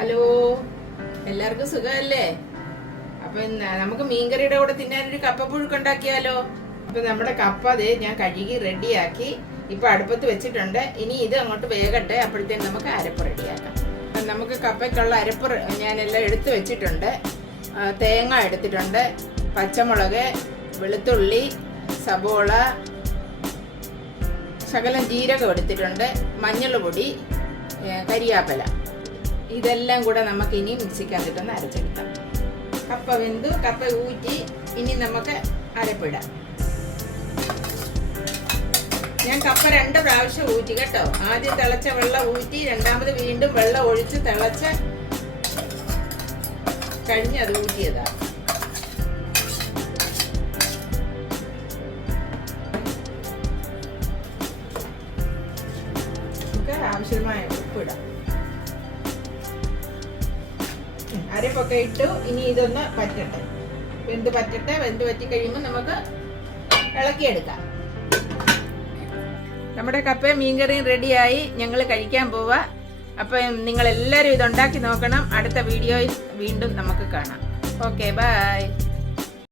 Hello, എല്ലാവർക്കും സുഖമല്ലേ? അപ്പൊ നമുക്ക് മീൻകറിയുടെ കൂടെ തിന്നാനൊരു കപ്പപ്പുഴുക്ക് ഉണ്ടാക്കിയാലോ? അപ്പൊ നമ്മുടെ കപ്പ അതേ ഞാൻ കഴുകി റെഡിയാക്കി ഇപ്പൊ അടുപ്പത്ത് വെച്ചിട്ടുണ്ട്. ഇനി ഇത് അങ്ങോട്ട് വേകട്ടെ, അപ്പോഴത്തേക്കും നമുക്ക് അരപ്പ് റെഡിയാക്കാം. നമുക്ക് കപ്പയ്ക്കുള്ള അരപ്പ് ഞാനെല്ലാം എടുത്തു വെച്ചിട്ടുണ്ട്. തേങ്ങ എടുത്തിട്ടുണ്ട്, പച്ചമുളക്, വെളുത്തുള്ളി, സബോള, ശകലം ജീരകം എടുത്തിട്ടുണ്ട്, മഞ്ഞൾ പൊടി, കരിയാപ്പല. ഇതെല്ലാം കൂടെ നമുക്ക് ഇനി മിക്സിക്കകത്തിട്ടൊന്ന് അരച്ചെടുക്കാം. കപ്പ വെന്തു, കപ്പ ഊറ്റി, ഇനി നമുക്ക് അരപ്പിടാം. ഞാൻ കപ്പ 2 പ്രാവശ്യം ഊറ്റി കേട്ടോ. ആദ്യം തിളച്ച വെള്ളം ഊറ്റി, രണ്ടാമത് വീണ്ടും വെള്ളം ഒഴിച്ച് തിളച്ച് കഴിഞ്ഞ് അത് ഊറ്റിയതാ. നമുക്ക് ആവശ്യമായ ഉപ്പിടാം. അരപ്പൊക്കെ ഇട്ടു. ഇനി ഇതൊന്ന് പറ്റട്ടെ, വെന്ത് പറ്റട്ടെ. വെന്ത് പറ്റി കഴിയുമ്പോൾ നമുക്ക് ഇളക്കിയെടുക്കാം. നമ്മുടെ കപ്പയും മീൻകറിയും റെഡിയായി. ഞങ്ങൾ കഴിക്കാൻ പോവാ. അപ്പം നിങ്ങളെല്ലാവരും ഇതുണ്ടാക്കി നോക്കണം. അടുത്ത വീഡിയോയിൽ വീണ്ടും നമുക്ക് കാണാം. Okay, by.